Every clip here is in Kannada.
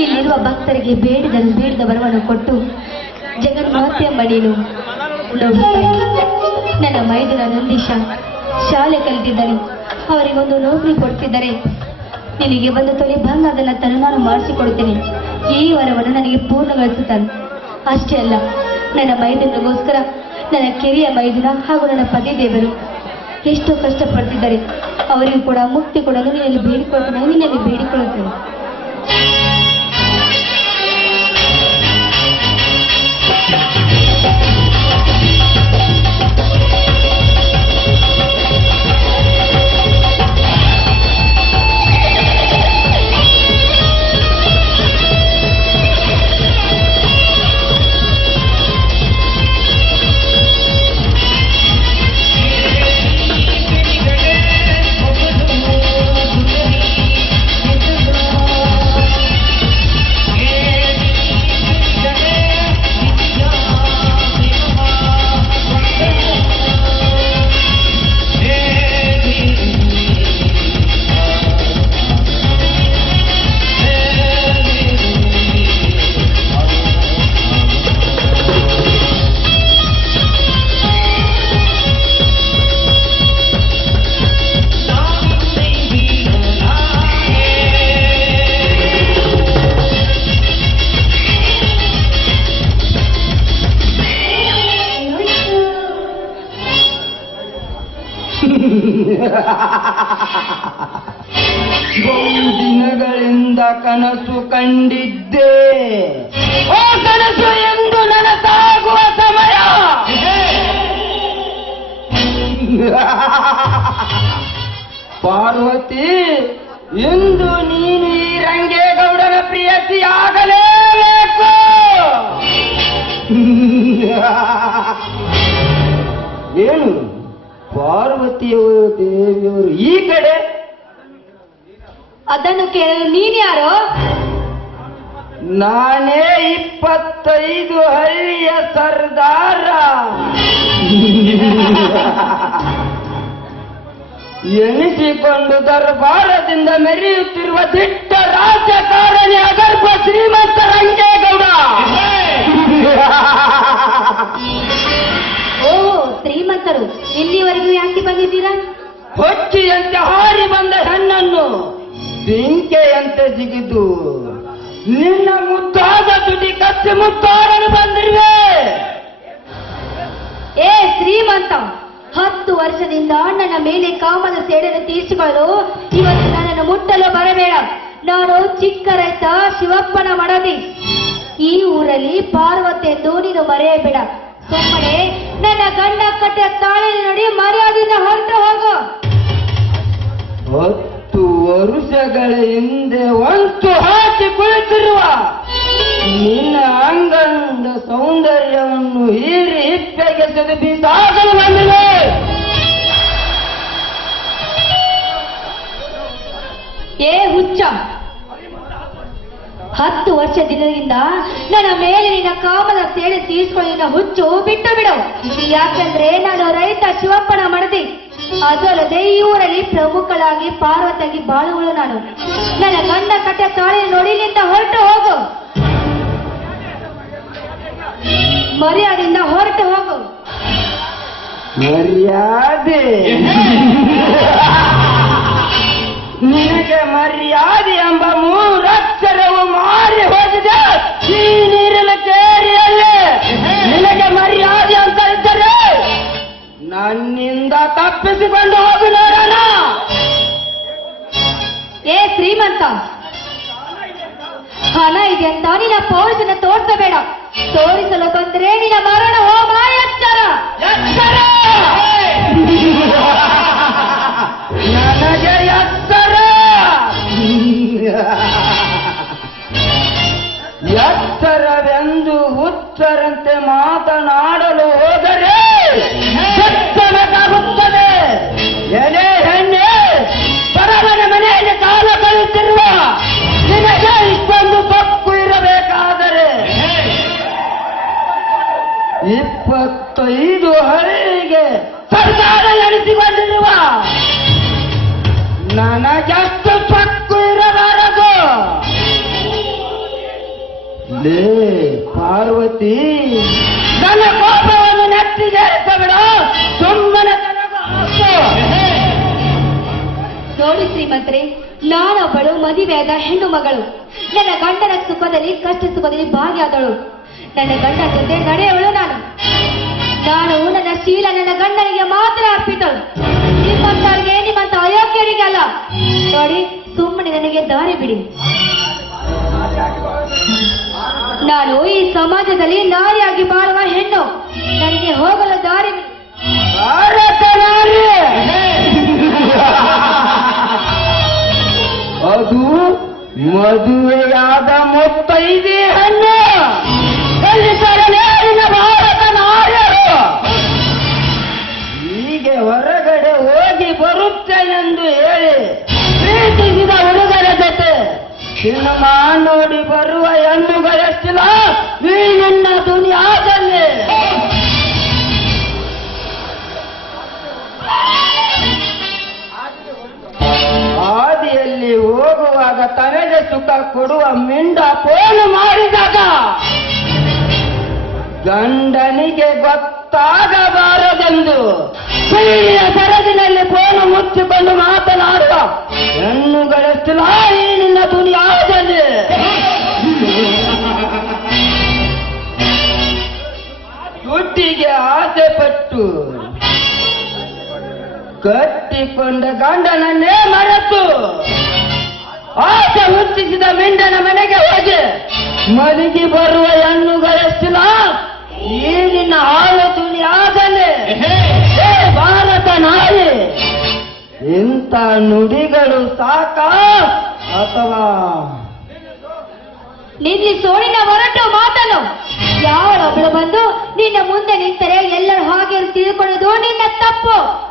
ಇಲ್ಲಿರುವ ಭಕ್ತರಿಗೆ ಬೇಡಿದ ಬೇಡದ ವರವನ್ನು ಕೊಟ್ಟು ಜಗನ್ಮಾತ್ಯ ಮಡಿನು ನೀನು ನನ್ನ ಮೈದುನ ನಂದೀಶ ಶಾಲೆ ಕಲಿತಿದ್ದರೆ ಅವರಿಗೊಂದು ನೌಕರಿ ಕೊಡ್ತಿದ್ದರೆ ನಿನಗೆ ಒಂದು ತೊಲೆ ಬಂಗಾರದನ್ನ ತನ್ನ ನಾನು ಮಾಡಿಸಿಕೊಡ್ತೇನೆ ಈ ವರವನ್ನು ನನಗೆ ಪೂರ್ಣಗೊಳಿಸುತ್ತಾನೆ. ಅಷ್ಟೇ ಅಲ್ಲ, ನನ್ನ ಮೈದುರಗೋಸ್ಕರ ನನ್ನ ಕಿರಿಯ ಮೈದುನ ಹಾಗೂ ನನ್ನ ಪತಿ ದೇವರು ಎಷ್ಟೋ ಕಷ್ಟಪಡ್ತಿದ್ದಾರೆ. ಅವರಿಗೂ ಕೂಡ ಮುಕ್ತಿ ಕೊಡಲು ನಿನ್ನಲ್ಲಿ ಬೇಡಿಕೊಳ್ತೇನೆ, ನಿನ್ನಲ್ಲಿ ಬೇಡಿಕೊಳ್ಳುತ್ತೇನೆ. ಕನಸು ಕಂಡಿದ್ದೆ. ಓ ಕನಸು ಎಂದು ನನಸಾಗುವ ಸಮಯ. ಪಾರ್ವತಿ ಎಂದು ನೀನು ಈ ರಂಗೇಗೌಡನ ಪ್ರಿಯತಿಯಾಗಲೇಬೇಕು ಏನು ಪಾರ್ವತಿಯವರು, ದೇವಿಯವರು ಈ ಕಡೆ ಅದನ್ನು ಕೇಳಲು ನೀನ್ಯಾರೋ? ನಾನೇ ಇಪ್ಪತ್ತೈದು ಹಳ್ಳಿಯ ಸರ್ದಾರ. ಎನಿಸಿಕೊಂಡು ದರ್ಬಾರದಿಂದ ಮೆರೆಯುತ್ತಿರುವ ದಿಟ್ಟ ರಾಜಕಾರಣಿ ಅಗರ್ಭ ಶ್ರೀಮಂತ ರಂಗೇಗೌಡ. ಓ ಶ್ರೀಮಂತರು ಇಲ್ಲಿವರೆಗೂ ಯಾಕೆ ಬಂದಿದ್ದೀರಾ? ಹೊಚ್ಚಿಯಂತೆ ಹಾರಿ ಬಂದ ಹೆಣ್ಣನ್ನು. ಬೆಂಕೆಯಂತೆ ಜಿಗಿದು ನಿನ್ನ ಮುದ್ದಾದ ತುಟಿ ಕತ್ತಿ ಮುತ್ತಾಡಲು ಬಂದಿರುವೆ. ಏ ಶ್ರೀಮಂತ ಹತ್ತು ವರ್ಷದಿಂದ ನನ್ನ ಮೇಲೆ ಕಾಮದ ಸೇಡನ್ನು ತೀರಿಸಿಕೊಳ್ಳಲು ಇವತ್ತು ನನ್ನನ್ನು ಮುಟ್ಟಲು ಬರಬೇಡ. ನಾನು ಚಿಕ್ಕ ರೈತ ಶಿವಪ್ಪನ ಮಡದಿ. ಈ ಊರಲ್ಲಿ ಪಾರ್ವತಿ ಎಂದು ನೀನು ಮರೆಯಬೇಡ. ಸುಮ್ಮನೆ ನನ್ನ ಗಂಡ ಕಟ್ಟೆ ತಾಳಿ ನೋಡಿ ಮರ್ಯಾದೆಯಿಂದ ಹೊರಟು ಹೋಗು. ಹತ್ತು ವರುಷಗಳ ಹಿಂದೆ ಒಂದು ಹಾಕಿ ಕುಳಿತಿರುವ ನಿನ್ನ ಅಂಗಂಡ ಸೌಂದರ್ಯವನ್ನು ಹೀರಿ ಹಿಪ್ಪೆಗೆ ಸೆದಬಿ ಸಾಗಲು ಬಂದಿದೆ. ಏ ಹುಚ್ಚ, ಹತ್ತು ವರ್ಷ ದಿನದಿಂದ ನನ್ನ ಮೇಲೆ ನಿನ್ನ ಕಾಮದ ಸೇಳೆ ತೀರಿಸಿಕೊಳ್ಳಿ ಹುಚ್ಚು ಬಿಟ್ಟು ಬಿಡು. ಯಾಕಂದ್ರೆ ನಾನು ರೈತ ಶಿವಪ್ಪನ ಮಡದಿ. ಅದು ಅಲ್ಲದೆ ಈ ಊರಲ್ಲಿ ಪ್ರಮುಖಳಾಗಿ ಪಾರ್ವತಿಯಾಗಿ ಬಾಳುವಳು ನಾನು. ನನ್ನ ಗಂಡ ಕಟ್ಟೆ ತಾಳೆ ನೋಡಿ ನಿಂತ ಹೊರಟು ಹೋಗು. ಮರ್ಯಾದಿಂದ ಹೊರಟು ಹೋಗು. ಮರ್ಯಾದೆ. ನಿನಗೆ ಮರ್ಯಾದೆ ಎಂಬ ತಪ್ಪಿಸಿಕೊಂಡು ಹೋಗಿ ನೋಡೋಣ ಏ ಶ್ರೀಮಂತ ಹಣ ಇದೆ ಅಂತ ನಿನ್ನ ಪೌರುಷನ ತೋರಿಸಬೇಡ. ತೋರಿಸಲು ಬಂದ್ರೆ ನಿನ್ನ ಮರಣ ಹೋಮ ಎಚ್ಚರ. ಎತ್ತರ! ಶ್ರೀಮಂತರೆ ನಾನೊಬ್ಬಳು ಮದುವೆಯಾದ ಹೆಣ್ಣು ಮಗಳು. ನನ್ನ ಗಂಡನ ಸುಖದಲ್ಲಿ, ಕಷ್ಟ ಸುಖದಲ್ಲಿ ಭಾಗಿಯಾದಳು. ನನ್ನ ಗಂಡ ಜೊತೆ ನಡೆಯವಳು ನಾನು. ನಾನು ನನ್ನ ಶೀಲ ನನ್ನ ಗಂಡನಿಗೆ ಮಾತ್ರ ಅರ್ಪಿತಳು. ನಿಮ್ಮಂತವ್ರಿಗೆ, ನಿಮ್ಮಂತ ಅಯೋಗ್ಯರಿಗೆ ಅಲ್ಲ. ನೋಡಿ, ಸುಮ್ಮನೆ ನನಗೆ ದಾರಿ ಬಿಡಿ. ನಾನು ಈ ಸಮಾಜದಲ್ಲಿ ನಾರಿಯಾಗಿ ಬಾಳುವ ಹೆಣ್ಣು. ನನಗೆ ಹೋಗಲು ದಾರಿ ಭಾರತ ನಾರಿ ಅದು ಮದುವೆಯಾದ ಮೊತ್ತೈದೇ ಹಣ್ಣು ಭಾರತ ಹೀಗೆ ಹೊರಗಡೆ ಹೋಗಿ ಬರುತ್ತೇನೆಂದು ಹೇಳಿ ಪ್ರೀತಿಸಿದ ಹುಡುಗರ ಜೊತೆ. ಸಿನಿಮಾ ನೋಡಿ ಬರುವ ಹೆಣ್ಣುಗಳಷ್ಟಿಲ್ಲ. ನೀ ನಿನ್ನ ದುನಿಯಾದಲ್ಲಿ. ಹೋಗುವಾಗ ತನಗೆ ಸುಖ ಕೊಡುವ ಮಿಂಡ ಪೋಲು ಮಾಡಿದಾಗ ಗಂಡನಿಗೆ ಗೊತ್ತಾಗಬಾರದೆಂದು ಸುಳ್ಳಿನ ಸರದಿನಲ್ಲಿ ಫೋನು ಮುಚ್ಚಿಕೊಂಡು ಮಾತನಾಡುವ, ಹೆಣ್ಣುಗಳ ಈ ನಿನ್ನ ದುನಿಯಾದಲ್ಲಿ. ದುಡ್ಡಿಗೆ ಆಸೆ ಪಟ್ಟು ಕಟ್ಟಿಕೊಂಡ ಗಂಡನನ್ನೇ ಮರೆತು. ಆಸೆ ಹುಟ್ಟಿಸಿದ ಮಿಂಡನ ಮನೆಗೆ ಹೋಗಿ ಮಲಗಿ ಬರುವ ಹೆಣ್ಣುಗಳಷ್ಟಿಲ್ಲ ಈ ನಿನ್ನ ಹಾಳು ತುಳಿ ಆಗಲೇ. ಏ ಭಾರತ ನಾಯಿ. ಇಂಥ ನುಡಿಗಳು ಸಾಕ? ಅಥವಾ? ನಿಲ್ಲಿ ಸೋಳಿನ ಹೊರಟು ಮಾತನು. ಯಾವಳೊಬ್ಳು ಬಂದು ನಿನ್ನ ಮುಂದೆ ನಿಂತರೆ ಎಲ್ಲರೂ ಹಾಗೆ ತಿಳ್ಕೊಳ್ಳೋದು ನಿನ್ನ ತಪ್ಪು.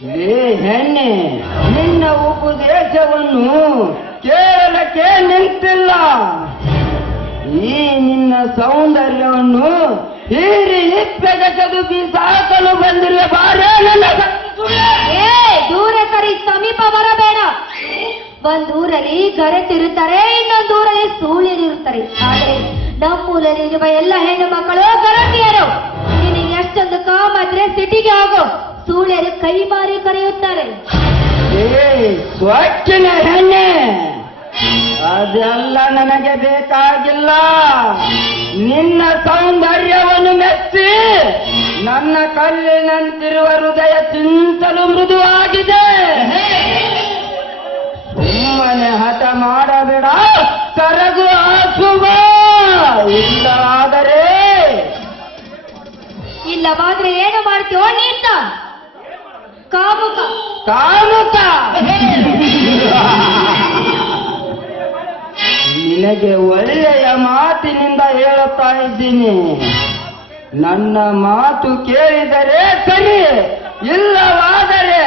ಏ ಹೆಣ್ಣೆ, ನಿನ್ನ ಉಪದೇಶವನ್ನು ಕೇಳಲಕ್ಕೆ ನಿಂತಿಲ್ಲ. ಈ ನಿನ್ನ ಸೌಂದರ್ಯವನ್ನು ಹೀರಿ ಹಿಪ್ಪೆಗೆ ಚದುಕಿ ಸಾಕಲು ಬಂದಿರುವ ಬಾರೇ ನನ್ನ. ಏ, ದೂರ ಸರಿ ಸಮೀಪ ಬರಬೇಡ. ಒಂದೂರಲ್ಲಿ ಗರೆತಿರುತ್ತಾರೆ ಇನ್ನೊಂದೂರಲ್ಲಿ ಸೂಳಿರುತ್ತಾರೆ ಆದರೆ ನಮ್ಮೂರಲ್ಲಿರುವ ಎಲ್ಲ ಹೆಣ್ಣು ಮಕ್ಕಳು ಗರಟಿಯರು ನಿನಗೆ ಎಷ್ಟೊಂದು ಕಾಮದ್ರೆ ಸಿಟಿಗೆ ಹೋಗು. ಸೂಳ್ಯರು ಕೈ ಬಾರಿ ಕರೆಯುತ್ತಾರೆ. ಸ್ವಚ್ಛನ ಹೆಣ್ಣೆ ಅದೆಲ್ಲ ನನಗೆ ಬೇಕಾಗಿಲ್ಲ. ನಿನ್ನ ಸೌಂದರ್ಯವನ್ನು ಮೆಚ್ಚಿ ನನ್ನ ಕಲ್ಲಿನಂತಿರುವ ಹೃದಯ ಚಿಂತಲು ಮೃದುವಾಗಿದೆ. ಸುಮ್ಮನೆ ಹಠ ಮಾಡಬೇಡ. ಕರಗು ಆಸುವ. ಇಲ್ಲವಾದರೆ ಇಲ್ಲವಾದ್ರೆ ಏನು ಮಾಡ್ತೀವೋ ನೀತ ಕಾಮುಕ. ಕಾಮುಕ. ನಿನಗೆ ಒಳ್ಳೆಯ ಮಾತಿನಿಂದ ಹೇಳುತ್ತಾ ಇದ್ದೀನಿ. ನನ್ನ ಮಾತು ಕೇಳಿದರೆ ಸರಿ ಇಲ್ಲವಾದರೆ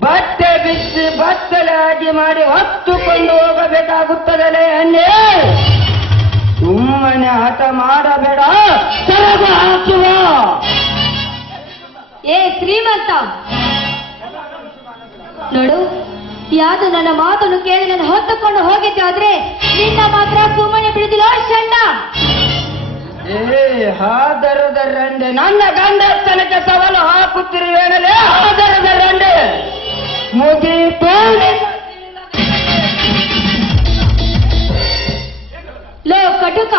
ಬಟ್ಟೆ ಬಿಚ್ಚಿ ಬತ್ತಲಾಗಿ ಮಾಡಿ ಹೊತ್ತುಕೊಂಡು ಹೋಗಬೇಕಾಗುತ್ತದಲೇ ಅನ್ನೇ ಸುಮ್ಮನೆ ಹಠ ಮಾಡಬೇಡ ಸರಗು ಹಾಕುವ. ಏ ಶ್ರೀಮಂತ! ನೋಡು ಯಾವುದು ನನ್ನ ಮಾತನ್ನು ಕೇಳಿ ನಾನು ಹೊತ್ತುಕೊಂಡು ಹೋಗಿದ್ದಾದ್ರೆ ನಿನ್ನ ಮಾತ್ರ ಸುಮ್ಮನೆ ಬಿಡುದಿಲ್ಲ ಚಂಡ ಏ ಹಾದರದ ರಂಡೆ ನನ್ನ ಗಂಡಸ್ತನಕ್ಕೆ ಸವಾಲು ಹಾಕುತ್ತಿರುವೇನಲೇ ಹಾದರದ ರಂಡೆ! ಮುಗಿ ಲೋ ಕಟುಕ!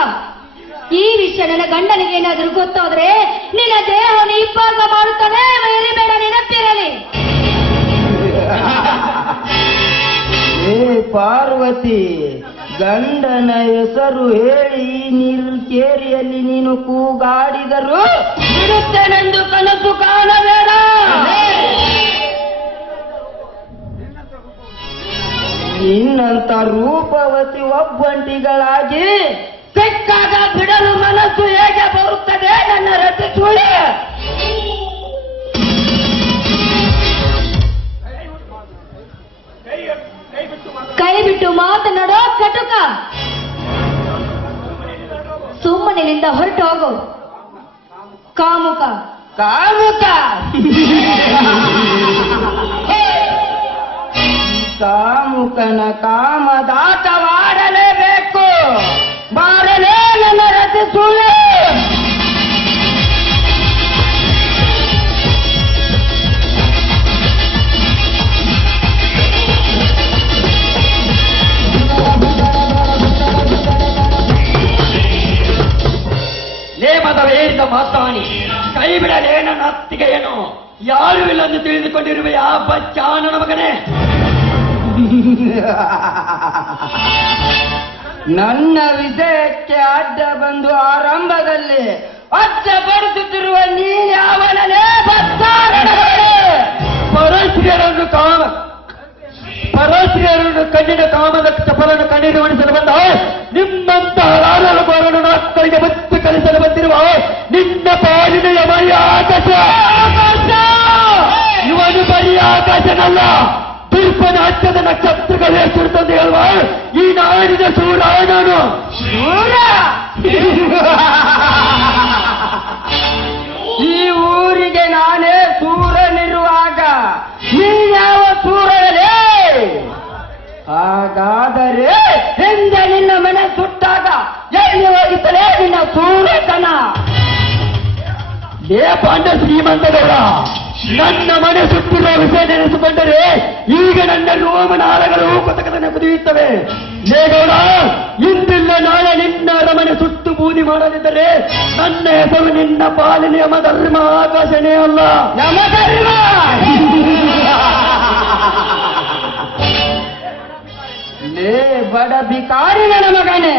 ಈ ವಿಷಯ ನನ್ನ ಗಂಡನಿಗೆ ಏನಾದರೂ ಗೊತ್ತಾದ್ರೆ ನಿನ್ನ ದೇಹವನ್ನು ಇಬ್ಬಾಗ ಮಾಡುತ್ತಾನೆ ಬೇಡ ನೆನಪಿರಲಿ. ಏ ಪಾರ್ವತಿ ಗಂಡನ ಹೆಸರು ಹೇಳಿ ನೀರು ಕೇರಿಯಲ್ಲಿ ನೀನು ಕೂಗಾಡಿದರು ಬಿಡುತ್ತೇನೆಂದು ಕನಸು ಕಾಣಬೇಡ. ನಿನ್ನಂತ ರೂಪವತಿ ಒಬ್ಬಂಟಿಗಳಾಗಿ ಸಿಕ್ಕಾಗ ಬಿಡಲು ಮನಸ್ಸು ಹೇಗೆ ಬರುತ್ತದೆ ನನ್ನ ರತಿ ಸುಳಿ? ಕೈ ಬಿಟ್ಟು ಮಾತನಾಡೋ ಕಟುಕ. ಸುಮ್ಮನಿನಿಂದ ಹೊರಟು ಹೋಗು. ಕಾಮುಕ. ಕಾಮುಕ. ಕಾಮುಕನ ಕಾಮದಾಟವಾಡಲೇಬೇಕು ಬಾರಲೇ ನನ್ನ ರತಿ ಸುಳ್ಳು ನೇಮದ ಮಾತಾಡಿ ಕೈ ಬಿಡಲೇನ ನತ್ತಿಗೆಯನು ಯಾರು ಇಲ್ಲಂದು ತಿಳಿದುಕೊಂಡಿರುವ ಯಾವ ಬಚ್ಚ ನನ್ನ ಮಗನೇ ನನ್ನ ವಿಜಯಕ್ಕೆ ಅಡ್ಡ ಬಂದು ಆರಂಭದಲ್ಲಿ ಅಡ್ಡಪಡಿಸುತ್ತಿರುವ ನೀ ಯಾವನೇ ಪರೋಶ್ರಿಯರನ್ನು ಕಾಮ ಪರೋಶ್ರಿಯರನ್ನು ಕಣ್ಣಿನ ಕಾಮದ ಚಪಲನ್ನು ಕಣ್ಣೀರು ಉಣಿಸಲು ಬಂದ ನಿಮ್ಮಂತಹ ಹಾಗಾದರೆ ಹಿಂದೆ ನಿನ್ನ ಮನೆ ಸುಟ್ಟಾಗ ಎಲ್ಲಿ ಹೋಗಿದ್ದರೆ ನಿನ್ನ ಸೂರ್ಯತನ ಏ ಪಾಂಡ ಶ್ರೀಮಂತದವರ ನನ್ನ ಮನೆ ಸುಟ್ಟಿರುವ ವಿಷಯ ನೆನೆಸಿಕೊಂಡರೆ ಈಗ ನನ್ನ ರೋಮನಾಳಗಳು ಕೊತಕದನೆ ಕುದಿಯುತ್ತವೆ ಲೇಗೌಡ ಇಂದಿಲ್ಲ ನಾಳೆ ನಿನ್ನ ಅರಮನೆ ಸುಟ್ಟು ಬೂದಿ ಮಾಡದಿದ್ದರೆ ನನ್ನ ಹೆಸರು ನಿನ್ನ ಪಾಲಿನ ಯಮ ಧರ್ಮ ಆಕಾಶನೇ ಅಲ್ಲ. ನಮಗಲ್ಲ ಲೇ ಬಡ ಭಿಕಾರಿನ ಮಗನೇ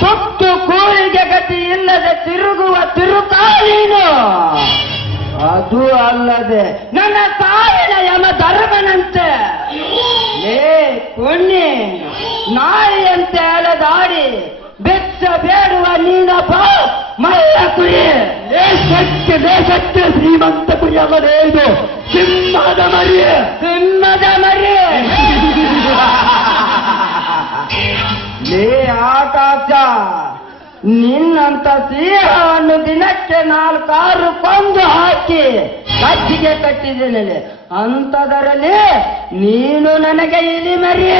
ತುತ್ತು ಕೂರಿಗೆ ಗತಿ ಇಲ್ಲದೆ ತಿರುಗುವ ತಿರುಕಾಲೀನು ಅದು ಅಲ್ಲದೆ ನನ್ನ ಸಾವಿನ ಯಮ ಧರ್ಮನಂತೆ. ಏ ಪುಣ್ಯ ನಾಯಿಯಂತೆ ಅಲೆದಾಡಿ ಬೆಚ್ಚ ಬೇಡುವ ನೀನಪ್ಪ ಮಲ್ಲ ಕುರಿ. ದೇಶಕ್ಕೆ ದೇಶಕ್ಕೆ ಶ್ರೀಮಂತ ಕುರಿಯಲ್ಲದೆ ಇದು? ಸಿಂಹದ ಮರಿ. ಸಿಂಹದ ಮರಿ. ನಿನ್ನಂತ ಸಿಂಹವನ್ನು ದಿನಕ್ಕೆ ನಾಲ್ಕಾರು ಕೊಂದು ಹಾಕಿ ಕಟ್ಟಿಗೆ ಕಟ್ಟಿದ್ದೇನೆ ಅಂತದರಲ್ಲಿ ನೀನು ನನಗೆ ಇಲ್ಲಿ ಮರಿ.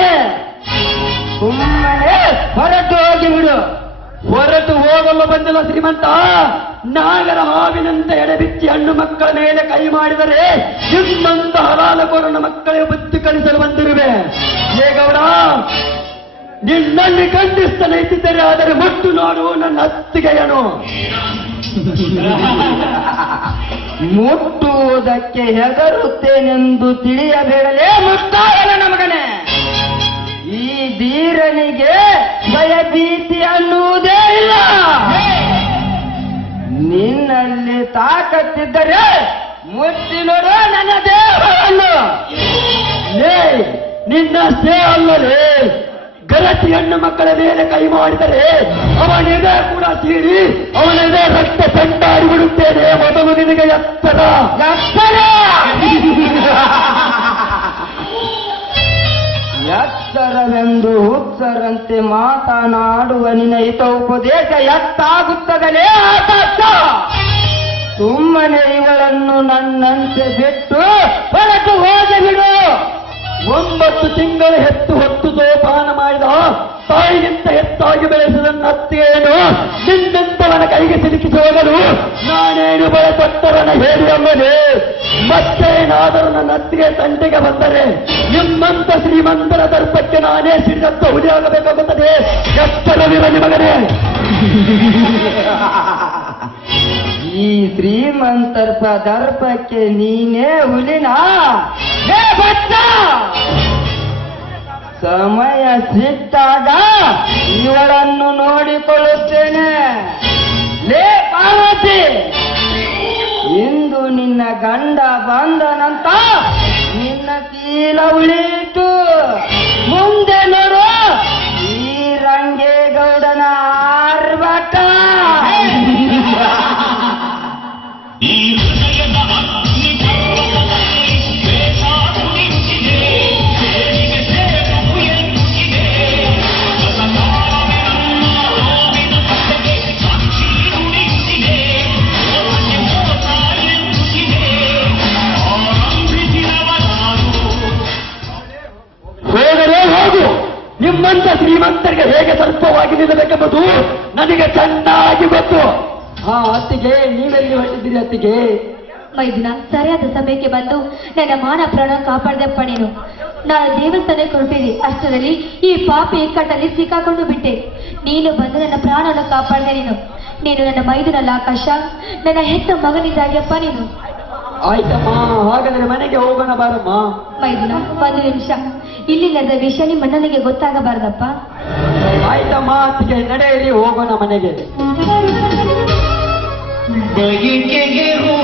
ಸುಮ್ಮನೆ ಹೊರಟು ಹೋಗಿ ಬಿಡು. ಹೊರಟು ಹೋಗಲು ಬಂದಿಲ್ಲ ಶ್ರೀಮಂತ. ನಾಗರ ಹಾವಿನಂತೆ ಎಡೆಬಿಚ್ಚಿ ಹಣ್ಣು ಮಕ್ಕಳ ಮೇಲೆ ಕೈ ಮಾಡಿದರೆ ನಿಮ್ಮಂತ ಹಲಾಲಕೋರನ ಮಕ್ಕಳಿಗೆ ಬುದ್ಧಿ ಕಳಿಸಲು ಬಂದಿರುವೆ. ಹೇಗೌಡ ನಿನ್ನಲ್ಲಿ ಖಂಡಿಸ್ತಾನೆ ಇದ್ದಿದ್ದರೆ ಆದರೆ ಮತ್ತು ನೋಡು, ನನ್ನ ಅತ್ತಿಗೆಯನು ಮುಟ್ಟುವುದಕ್ಕೆ ಹೆದರುತ್ತೇನೆಂದು ತಿಳಿಯಬೇಡಲೇ ಮುಟ್ಟಾಯನ ನಮಗನೆ. ಈ ಧೀರನಿಗೆ ಭಯಭೀತಿ ಅನ್ನುವುದೇ ಇಲ್ಲ. ನಿನ್ನಲ್ಲಿ ತಾಕತ್ತಿದ್ದರೆ ಮುಟ್ಟಿ ನೋಡು ನನ್ನ ದೇವರನ್ನು ಲೇ, ನಿನ್ನ ಅಲ್ಲಲೇ ಗಲತಿ ಹೆಣ್ಣು ಮಕ್ಕಳ ಮೇಲೆ ಕೈ ಮಾಡಿದರೆ ಅವನಿದೆ ಕೂಡ ತೀರಿ ಅವನಿದೆ ರಕ್ತ ಸಂಟಾಡಿ ಬಿಡುತ್ತೇನೆ ಮೊದಲು ನಿನಗೆ ಎತ್ತರ. ಎತ್ತರ? ಎತ್ತರವೆಂದು ಹುಚ್ಚರಂತೆ ಮಾತನಾಡುವ ನಿನ್ನ ಹಿತ ಉಪದೇಶ ಎತ್ತಾಗುತ್ತದಲೇ ಸುಮ್ಮನೆ ಇವಳನ್ನು ನನ್ನಂತೆ ಬಿಟ್ಟು ಒಂಬತ್ತು ತಿಂಗಳು ಹೆತ್ತು ಹೊತ್ತು ಸೋಪಾನ ಮಾಡಿದ ತಾಯಿಗಿಂತ ಹೆಚ್ಚಾಗಿ ಬೆಳೆಸಿದ ಅತ್ತೆಯೇನು ನಿನ್ನಂತವನ ಕೈಗೆ ಸಿಲುಕಿಸಿ ಹೋಗಲು ನಾನೇನು ಹೇಳಿದಂಬನೆ ಮತ್ತೆ ಮತ್ತೇನಾದರೂ ನನ್ನ ಅತ್ತಿಗೆ ತಂಟೆಗೆ ಬಂದರೆ ನಿಮ್ಮಂತ ಶ್ರೀಮಂತರ ದರ್ಪಕ್ಕೆ ನಾನೇ ಸಿದ್ಧಂತ ಹುಲಿ ಆಗಬೇಕಾಗುತ್ತದೆ ಎಷ್ಟರವಿರ ನಿಮಗನೇ? ಈ ಶ್ರೀಮಂತರ ದರ್ಪಕ್ಕೆ ನೀನೇ ಹುಲಿನ! ಸಮಯ ಸಿಕ್ಕಾಗ ಇವಳನ್ನು ನೋಡಿಕೊಳ್ಳುತ್ತೇನೆ. ಲೇ ಪಾರ್ವತಿ! ಇಂದು ನಿನ್ನ ಗಂಡ ಬಂದನಂತ ನಿನ್ನ ಚೀಲ ಉಳಿಯಿತು. ಮುಂದೆ ನೋಡು, ಈ ರಂಗೇಗೌಡನ ಅತ್ತಿಗೆ ಮೈದುನ ಸರಿಯಾದ ಸಮಯಕ್ಕೆ ಬಂದು ನನ್ನ ಮಾನ ಪ್ರಾಣ ಕಾಪಾಡ್ದಪ್ಪ ನೀನು ನಾನು ದೇವಸ್ಥಾನಕ್ಕೆ ಹೊರಟಿದೆ ಅಷ್ಟರಲ್ಲಿ ಈ ಪಾಪಿ ಇಕ್ಕಟ್ಟಲ್ಲಿ ಸಿಕ್ಕಾಕೊಂಡು ಬಿಟ್ಟೆ. ನೀನು ಬಂದು ನನ್ನ ಪ್ರಾಣವನ್ನು ಕಾಪಾಡಿದೆ ನೀನು. ನೀನು ನನ್ನ ಮೈದುನಲ್ಲ ಆಕಾಶ ನನ್ನ ಹೆತ್ತ ಮಗನಿದ್ದಾಗ್ಯಪ್ಪ ನೀನು. ಆಯ್ತಮ್ಮ ಹಾಗಾದ್ರೆ ಮನೆಗೆ ಹೋಗೋಣ ಬಾರಮ್ಮ. ಮೈದುನ ಒಂದು ನಿಮಿಷ. ಇಲ್ಲಿ ನಡೆದ ವಿಷಯ ನಿಮ್ಮ ಅಣ್ಣನಿಗೆ ಗೊತ್ತಾಗಬಾರ್ದಪ್ಪ. ಆಯ್ತಮ್ಮ ಅತ್ತಿಗೆ ನಡೆಯಲಿ ಹೋಗೋಣ ಮನೆಗೆ. ಬಯಕೆಗೆ ಹೂ